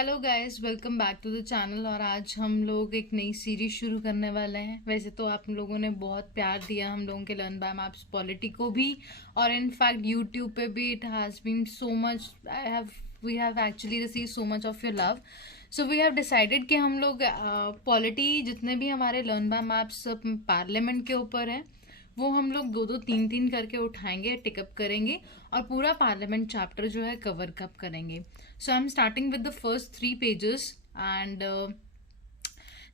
Hello guys, welcome back to the channel. और आज हम लोग एक नई सीरीज शुरू करने वाले हैं। वैसे तो आप लोगों ने बहुत प्यार दिया हम लोगों के लर्न बाय मैप्स पॉलिटी को भी, और इनफैक्ट यूट्यूब पे भी it has been so much, we have actually receive so much of your love. So we have decided कि हम लोग पॉलिटी जितने भी हमारे लर्न बाय मैप्स पार्लियामेंट के ऊपर है वो हम लोग दो दो तीन तीन करके उठाएंगे, टिकअप करेंगे और पूरा पार्लियामेंट चैप्टर जो है कवर कप करेंगे। So I am starting with the first 3 pages and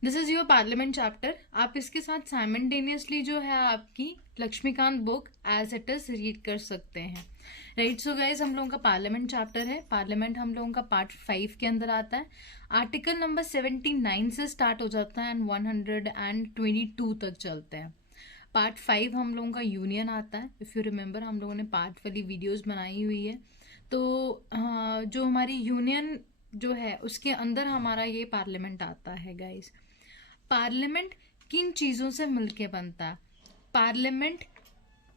this is your parliament chapter. आप इसके साथ साइमल्टेनियसली जो है आपकी Laxmikanth book as it is read कर सकते हैं। राइट, सो गाइज हम लोगों का पार्लियामेंट चैप्टर है। पार्लियामेंट हम लोगों का पार्ट 5 के अंदर आता है। आर्टिकल नंबर 79 से स्टार्ट हो जाता है एंड 122 तक चलते हैं। पार्ट 5 हम लोगों का यूनियन आता है। इफ़ यू रिमेंबर हम लोगों ने पार्ट वाली वीडियोस बनाई हुई है। तो जो हमारी यूनियन जो है उसके अंदर हमारा ये पार्लियामेंट आता है गाइस। पार्लियामेंट किन चीज़ों से मिलके बनता है? पार्लियामेंट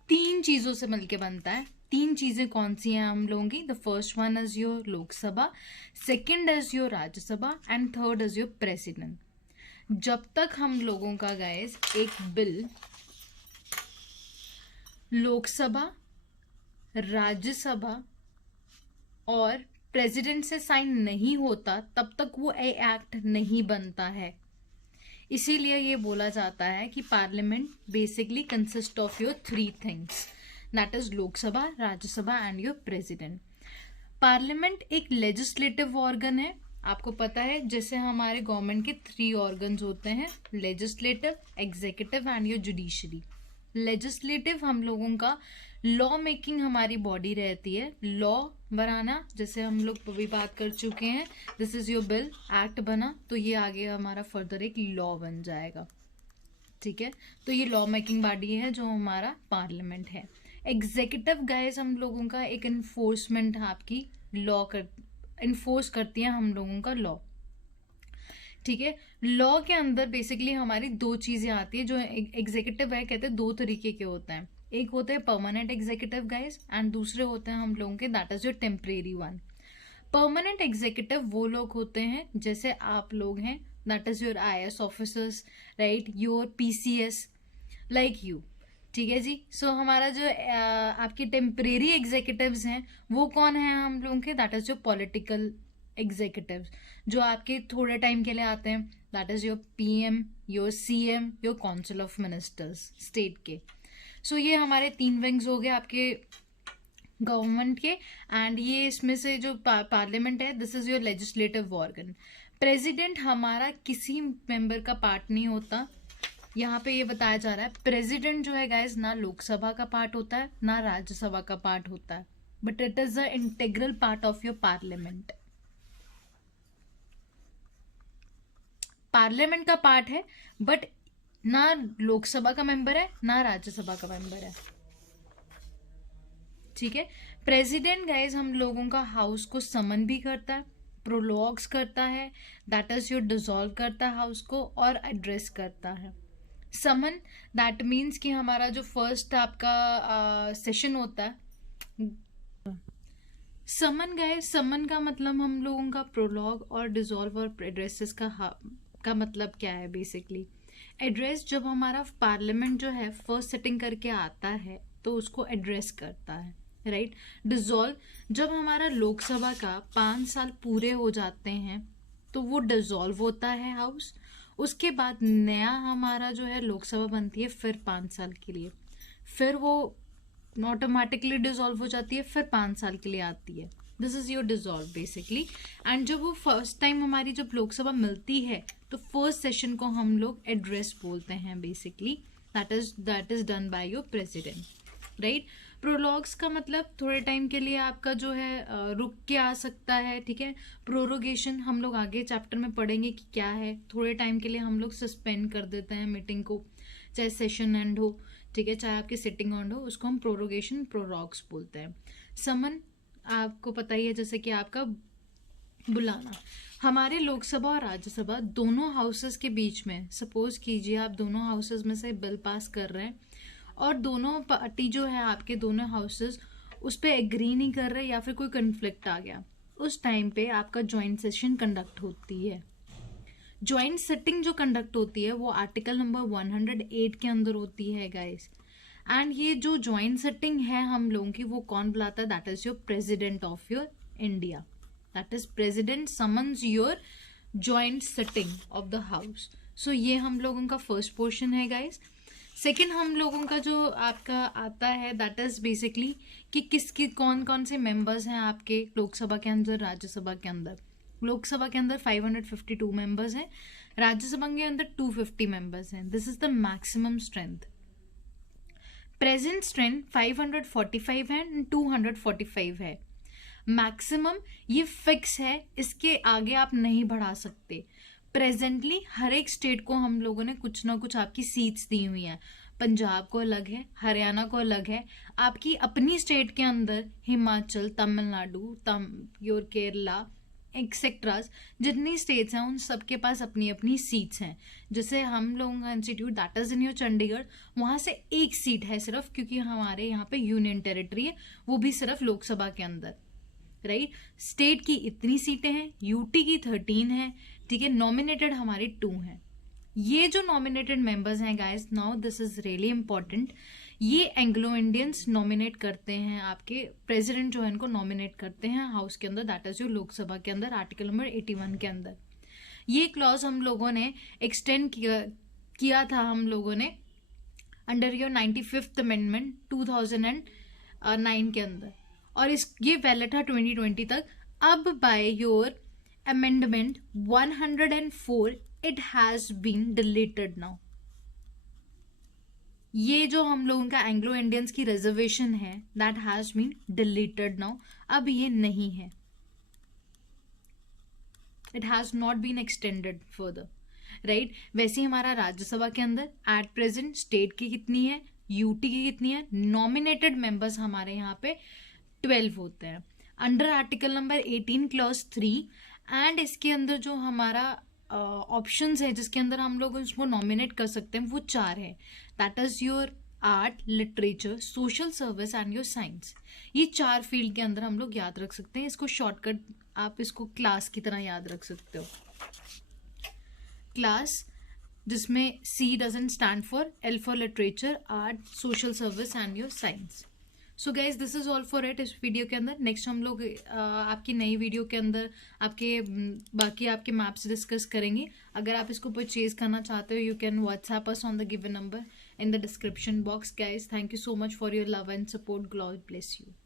3 चीज़ों से मिलके बनता है। 3 चीज़ें कौन सी हैं हम लोगों की? The first one is your Lok Sabha, second is your Rajya Sabha and third is your president. जब तक हम लोगों का गाइस एक बिल लोकसभा, राज्यसभा और प्रेसिडेंट से साइन नहीं होता तब तक वो एक्ट नहीं बनता है। इसीलिए ये बोला जाता है कि parliament basically consist of your 3 things, that is Lok Sabha, Rajya Sabha and your president. Parliament एक लेजिस्लेटिव ऑर्गन है। आपको पता है जैसे हमारे गवर्नमेंट के 3 ऑर्गन्स होते हैं, legislative, executive and your judiciary. Legislative हम लोगों का लॉ मेकिंग हमारी बॉडी रहती है, लॉ बनाना, जैसे हम लोग अभी बात कर चुके हैं। This is your bill, act बना तो ये आगे हमारा फर्दर एक लॉ बन जाएगा। ठीक है, तो ये लॉ मेकिंग बॉडी है जो हमारा पार्लियामेंट है। एग्जीक्यूटिव गाइस हम लोगों का एक इन्फोर्समेंट है, आपकी लॉ कर इन्फोर्स करती है हम लोगों का लॉ। ठीक है, लॉ के अंदर बेसिकली हमारी 2 चीजें आती है। जो एग्जीक्यूटिव है कहते हैं 2 तरीके के होते हैं, एक होते हैं परमानेंट एग्जीक्यूटिव गाइस एंड दूसरे होते हैं हम लोगों के that is your temporary one. Permanent executive वो लोग होते हैं जैसे आप लोग हैं, that is your IAS officers, right, your PCS like you. ठीक है जी। सो हमारा जो आपके टेम्परेरी एग्जीक्यूटिव्स हैं वो कौन है हम लोगों के? That is your political executive जो आपके थोड़े टाइम के लिए आते हैं, that is your PM, your CM, your council of ministers state के। सो ये हमारे 3 विंग्स हो गए आपके गवर्नमेंट के। एंड ये इसमें से जो पार्लियामेंट है this is your legislative organ. President हमारा किसी मेंबर का पार्ट नहीं होता। यहाँ पे ये बताया जा रहा है प्रेसिडेंट जो है गाइज ना लोकसभा का पार्ट होता है ना राज्यसभा का पार्ट होता है, but it is a integral part of your parliament. Parliament का पार्ट है बट ना लोकसभा का मेंबर है ना राज्यसभा का मेंबर है। ठीक है, प्रेसिडेंट गाइज हम लोगों का हाउस को समन भी करता है, प्रोलॉग्स करता है, दैट इज योर डिसॉल्व करता है हाउस को और एड्रेस करता है। समन दैट मीन्स कि हमारा जो फर्स्ट आपका सेशन होता है। समन गाइज, समन का मतलब हम लोगों का प्रोलॉग और डिसॉल्व और एड्रेसेस का मतलब क्या है? बेसिकली एड्रेस जब हमारा पार्लियामेंट जो है फर्स्ट सिटिंग करके आता है तो उसको एड्रेस करता है, राइट। डिसॉल्व जब हमारा लोकसभा का 5 साल पूरे हो जाते हैं तो वो डिसॉल्व होता है हाउस। उसके बाद नया हमारा जो है लोकसभा बनती है फिर 5 साल के लिए, फिर वो ऑटोमेटिकली डिसॉल्व हो जाती है, फिर 5 साल के लिए आती है। This is your dissolve basically. And जब वो फर्स्ट टाइम हमारी जब लोकसभा मिलती है तो फर्स्ट सेशन को हम लोग एड्रेस बोलते हैं basically, that is done by your president, right. Prorogues का मतलब थोड़े टाइम के लिए आपका जो है रुक के आ सकता है। ठीक है, प्रोरोगेशन हम लोग आगे चैप्टर में पढ़ेंगे कि क्या है। थोड़े टाइम के लिए हम लोग सस्पेंड कर देते हैं मीटिंग को, चाहे सेशन एंड हो, ठीक है, चाहे आपकी सिटिंग एंड हो, उसको हम प्रोरोगेशन, प्रोलॉग्स बोलते हैं। समन आपको पता ही है जैसे कि आपका बुलाना। हमारे लोकसभा और राज्यसभा दोनों हाउसेस के बीच में, सपोज कीजिए आप दोनों हाउसेस में से बिल पास कर रहे हैं और दोनों पार्टी जो है आपके दोनों हाउसेस उस पर एग्री नहीं कर रहे या फिर कोई कन्फ्लिक्ट आ गया, उस टाइम पे आपका ज्वाइंट सेशन कंडक्ट होती है। ज्वाइंट सिटिंग जो कंडक्ट होती है वो आर्टिकल नंबर 108 के अंदर होती है गाइस। एंड ये जो ज्वाइंट सिटिंग है हम लोगों की, वो कौन बुलाता है? That is your president of your India. That is president summons your joint sitting of the house. So ये हम लोगों का फर्स्ट पोर्शन है गाइस। सेकेंड हम लोगों का जो आपका आता है दैट इज बेसिकली कि किसकी कौन कौन से मेंबर्स हैं आपके लोकसभा के अंदर, राज्यसभा के अंदर। लोकसभा के अंदर 552 मेंबर्स हैं, राज्यसभा के अंदर 250 मेंबर्स हैं। This is the maximum strength. Present strength 545 है एंड 245 है। मैक्सिमम ये फिक्स है, इसके आगे आप नहीं बढ़ा सकते। प्रेजेंटली हर एक स्टेट को हम लोगों ने कुछ ना कुछ आपकी सीट्स दी हुई हैं। पंजाब को अलग है, हरियाणा को अलग है। आपकी अपनी स्टेट के अंदर हिमाचल, तमिलनाडु, योर केरला एक्सेट्रास जितनी स्टेट्स हैं उन सबके पास अपनी अपनी सीट्स हैं। जैसे हम लोगों का institute that is in your Chandigarh, वहां से एक सीट है सिर्फ, क्योंकि हमारे यहाँ पे यूनियन टेरिटरी है, वो भी सिर्फ लोकसभा के अंदर, राइट। स्टेट की इतनी सीटें हैं, यूटी की 13 है, ठीक है। नॉमिनेटेड हमारी 2 हैं। ये जो नॉमिनेटेड मेंबर्स हैं guys, now this is really important, ये एंग्लो इंडियंस नॉमिनेट करते हैं, आपके प्रेसिडेंट जो है इनको नॉमिनेट करते हैं हाउस के अंदर, दैट इज योर लोकसभा के अंदर, आर्टिकल नंबर 81 के अंदर। ये क्लॉज हम लोगों ने एक्सटेंड किया था हम लोगों ने अंडर योर 95th अमेंडमेंट 2009 के अंदर, और ये वैलिड था 2020 तक। अब by your amendment 104 it has been deleted now. ये जो हम लोगों का एंग्लो इंडियंस की रिजर्वेशन है that has been deleted now. अब ये नहीं है, it has not been extended further, right. वैसे ही हमारा राज्यसभा के अंदर एट प्रेजेंट स्टेट की कितनी है, यूटी की कितनी है, नॉमिनेटेड मेंबर्स हमारे यहाँ पे 12 होते हैं under article number 18 clause 3। And इसके अंदर जो हमारा ऑप्शंस है जिसके अंदर हम लोग उसको नॉमिनेट कर सकते हैं वो 4 है। That is your art, literature, social service and your science. ये 4 फील्ड के अंदर हम लोग याद रख सकते हैं। इसको शॉर्टकट आप इसको क्लास की तरह याद रख सकते हो। क्लास जिसमें C doesn't stand for, L for literature, art, social service and your science. So guys this is all for it इस वीडियो के अंदर। नेक्स्ट हम लोग आपकी नई वीडियो के अंदर बाकी आपके मैप्स डिस्कस करेंगे। अगर आप इसको परचेज करना चाहते हो, you can WhatsApp us on the given number in the description box. Guys, thank you so much for your love and support. God bless you.